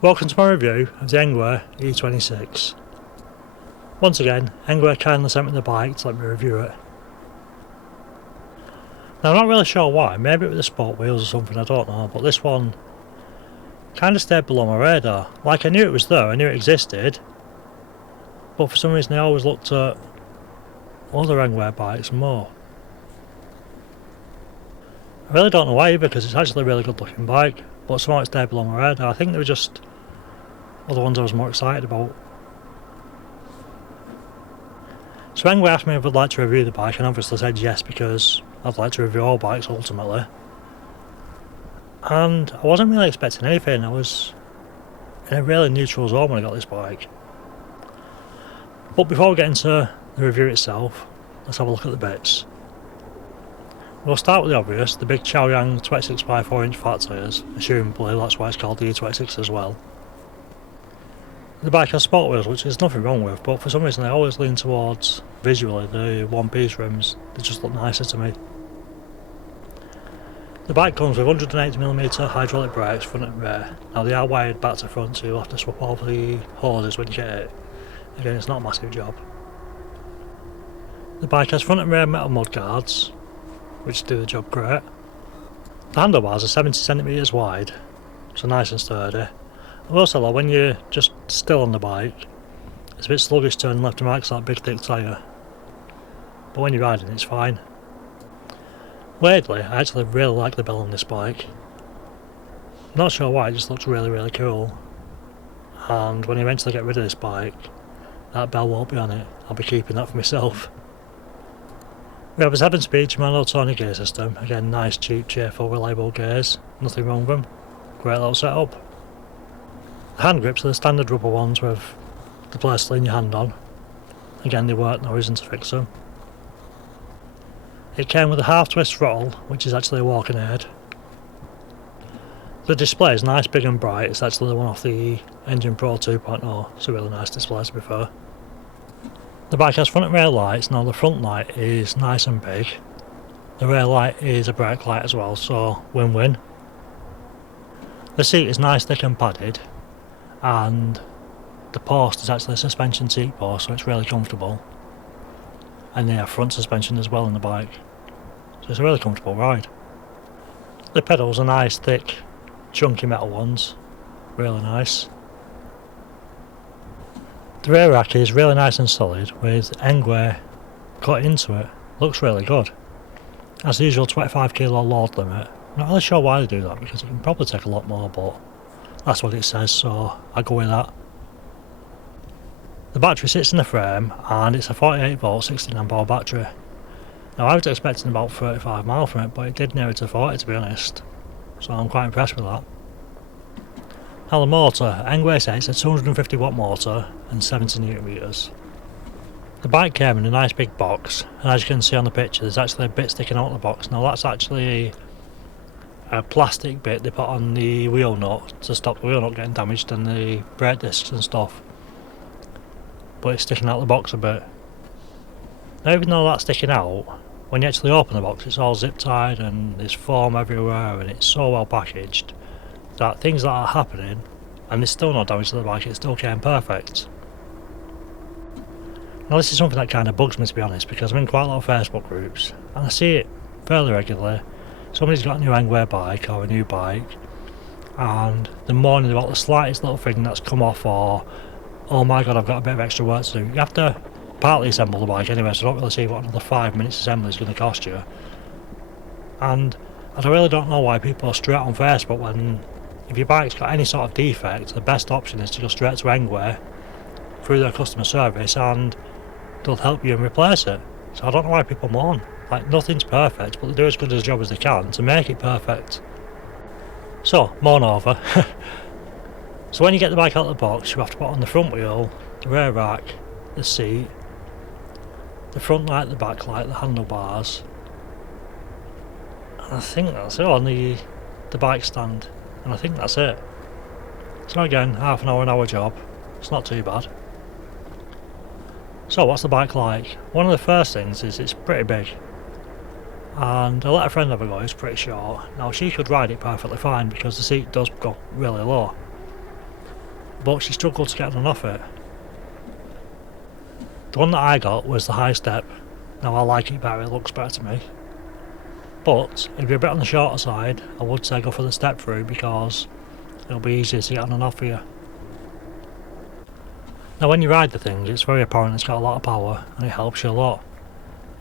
Welcome to my review of the Engwe E26. Once again, Engwe kindly sent me the bike to let me review it. Now I'm not really sure why, maybe it was the sport wheels or something, I don't know, but this one kind of stayed below my radar. Like, I knew it was there, I knew it existed, but for some reason I always looked at other Engwe bikes more. I really don't know why either, because it's actually a really good looking bike, but somehow it stayed below my radar. I think they were just other ones I was more excited about. So Engwe asked me if I'd like to review the bike, and obviously I said yes, because I'd like to review all bikes ultimately. And I wasn't really expecting anything. I was in a really neutral zone when I got this bike. But before we get into the review itself, let's have a look at the bits. We'll start with the obvious, the big Chaoyang 26x4" fat tyres, assumably that's why it's called the E26 as well. The bike has sport wheels, which there's nothing wrong with, but for some reason I always lean towards, visually, the one-piece rims. They just look nicer to me. The bike comes with 180mm hydraulic brakes front and rear. Now they are wired back to front, so you'll have to swap over the hoses when you get it. Again, it's not a massive job. The bike has front and rear metal mudguards, which do the job great. The handlebars are 70cm wide, so nice and sturdy. Also though, when you're just still on the bike, it's a bit sluggish turning left and right because of that big thick tyre. But when you're riding it's fine. Weirdly, I actually really like the bell on this bike. I'm not sure why, it just looks really cool. And when I eventually get rid of this bike, that bell won't be on it. I'll be keeping that for myself. We have a 7-speed Shimano Tony gear system. Again, nice, cheap, cheerful, reliable gears. Nothing wrong with them. Great little setup. The hand grips are the standard rubber ones with the place to lean your hand on. Again, they work, no reason to fix them. It came with a half twist throttle, which is actually a walking aid. The display is nice, big and bright. It's actually the one off the Engine Pro 2.0. It's a really nice display to be fair. The bike has front and rear lights. Now the front light is nice and big. The rear light is a brake light as well, so win-win. The seat is nice, thick and padded, and the post is actually a suspension seat post, so it's really comfortable. And they have front suspension as well on the bike, so it's a really comfortable ride. The pedals are nice, thick, chunky metal ones, really nice. The rear rack is really nice and solid with Engwe cut into it. Looks really good. As the usual 25kg load limit. I'm not really sure why they do that, because it can probably take a lot more, but that's what it says, so I go with that. The battery sits in the frame and it's a 48V 16Ah battery. Now I was expecting about 35 miles from it, but it did near to 40 to be honest, so I'm quite impressed with that. Now the motor, Engwe says it's a 250W motor and 70Nm. The bike came in a nice big box, and as you can see on the picture there's actually a bit sticking out of the box. Now that's actually a plastic bit they put on the wheel nut to stop the wheel nut getting damaged and the brake discs and stuff. But it's sticking out of the box a bit. Now even though that's sticking out, when you actually open the box it's all zip tied and there's foam everywhere and it's so well packaged that things that are happening and there's still no damage to the bike, it still came perfect. Now this is something that kind of bugs me to be honest, because I'm in quite a lot of Facebook groups and I see it fairly regularly. Somebody's got a new Engwe bike or a new bike and they're moaning about the slightest little thing that's come off, or oh my god, I've got a bit of extra work to do. You have to partly assemble the bike anyway, so I don't really see what another 5 minutes assembly is going to cost you. And I really don't know why people are straight on Facebook when, if your bike's got any sort of defect, the best option is to go straight to Engwe through their customer service and they'll help you and replace it. So I don't know why people moan. Like, nothing's perfect, but they do as good a job as they can to make it perfect. So, moan over. So when you get the bike out of the box, you have to put on the front wheel, the rear rack, the seat, the front light, the back light, the handlebars, and I think that's it on the bike stand, and I think that's it. So again, half an hour job, it's not too bad. So what's the bike like? One of the first things is it's pretty big, and I let a friend have a go, it's pretty short. Now she could ride it perfectly fine because the seat does go really low. but she struggled to get on and off it. The one that I got was the high step. Now I like it better, it looks better to me. But if you're a bit on the shorter side, I would say go for the step through because it'll be easier to get on and off for you. Now when you ride the thing, it's very apparent it's got a lot of power and it helps you a lot.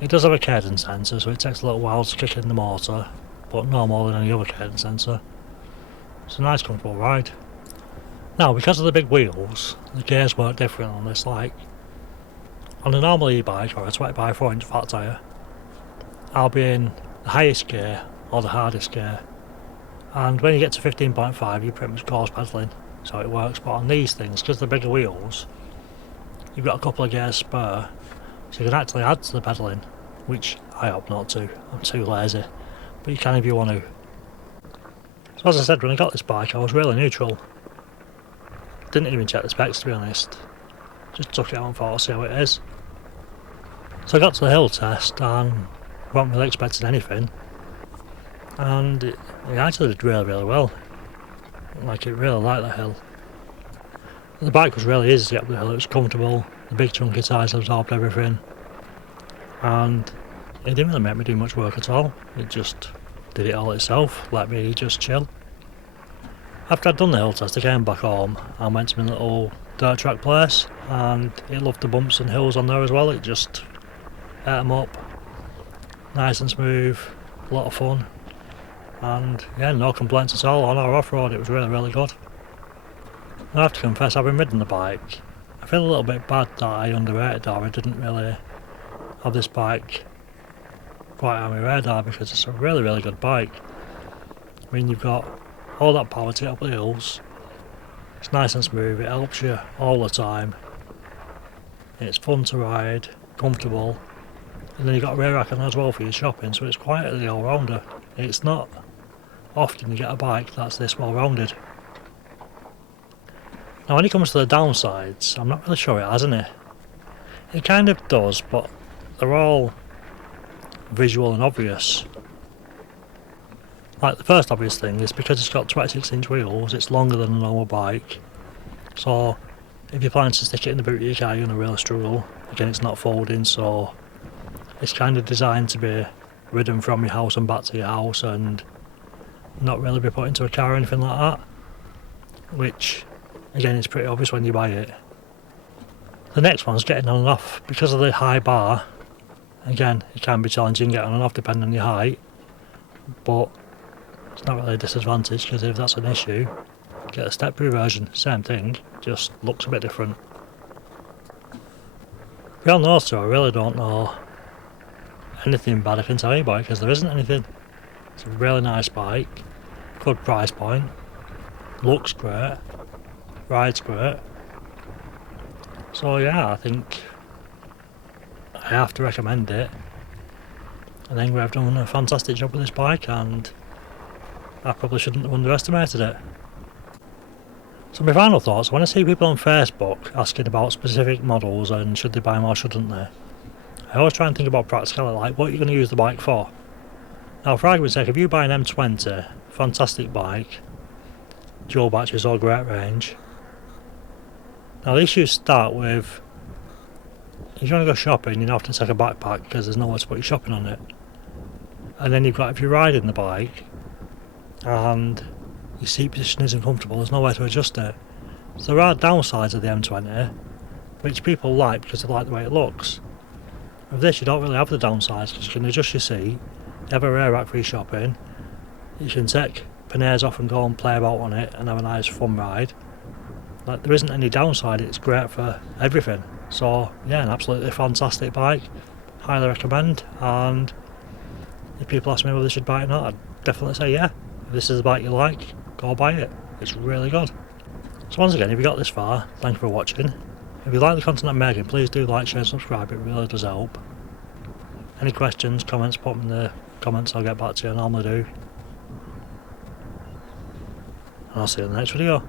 It does have a cadence sensor, so it takes a little while to kick in the motor, but no more than any other cadence sensor. It's a nice comfortable ride. Now because of the big wheels, the gears work different on this. Like on a normal e-bike or a 20x4-inch fat tyre, I'll be in the highest gear or the hardest gear, and when you get to 15.5 you pretty much cause pedalling, so it works. But on these things, because they're bigger wheels, you've got a couple of gears spare, so you can actually add to the pedalling, which I opt not to, I'm too lazy, but you can if you want to. So as I said, when I got this bike I was really neutral, didn't even check the specs to be honest, just took it out and thought I'll see how it is. So I got to the hill test and wasn't really expecting anything, and it actually did really well. Like, it really liked the hill. The bike was really easy to get up the hill, it was comfortable, the big chunky tyres absorbed everything, and it didn't really make me do much work at all. It just did it all itself, let me just chill. After I'd done the hill test I came back home and went to my little dirt track place, and it loved the bumps and hills on there as well. It just ate them up, nice and smooth, a lot of fun, and yeah, no complaints at all. On our off-road it was really good. I have to confess, having ridden the bike, I feel a little bit bad that I underrated, or I didn't really have this bike quite on my radar, because it's a really good bike. I mean, you've got all that power to get up the hills, it's nice and smooth, it helps you all the time, it's fun to ride, comfortable, and then you've got a rear rack on as well for your shopping, so it's quite the all-rounder. It's not often you get a bike that's this well rounded. Now when it comes to the downsides, I'm not really sure it has any. It kind of does, but they're all visual and obvious. Like the first obvious thing is because it's got 26-inch wheels, it's longer than a normal bike, so if you're planning to stick it in the boot of your car you're going to really struggle. Again, it's not folding, so it's kind of designed to be ridden from your house and back to your house and not really be put into a car or anything like that, which again is pretty obvious when you buy it. The next one's getting on and off. Because of the high bar, again it can be challenging getting on and off depending on your height, but it's not really a disadvantage, because if that's an issue, get a step through version, same thing, just looks a bit different. Real notes, I really don't know anything bad I can tell you about it, because there isn't anything. It's a really nice bike, good price point, looks great, rides great. So yeah, I think I have to recommend it. I think we've done a fantastic job with this bike, and I probably shouldn't have underestimated it. So my final thoughts, when I see people on Facebook asking about specific models and should they buy them or shouldn't they, I always try and think about practicality, like what you're going to use the bike for. Now for argument's sake, if you buy an M20, fantastic bike, dual batteries, all great range. Now the issues start with, if you want to go shopping you have to take a backpack because there's nowhere to put your shopping on it. And then you've got, if you're riding the bike and your seat position isn't comfortable, there's nowhere to adjust it. So there are downsides of the M20 which people like because they like the way it looks. With this you don't really have the downsides, because you can adjust your seat, you have a rear rack for your shopping, you can take panniers off and go and play about on it and have a nice fun ride. Like, there isn't any downside, it's great for everything. So yeah, an absolutely fantastic bike, highly recommend. And if people ask me whether they should buy it or not, I'd definitely say yeah. If this is the bike you like, go buy it, it's really good. So once again, if you got this far, thank you for watching. If you like the content I'm making, please do like, share and subscribe, it really does help. Any questions, comments, put them in the comments, I'll get back to you, I normally do. And I'll see you in the next video.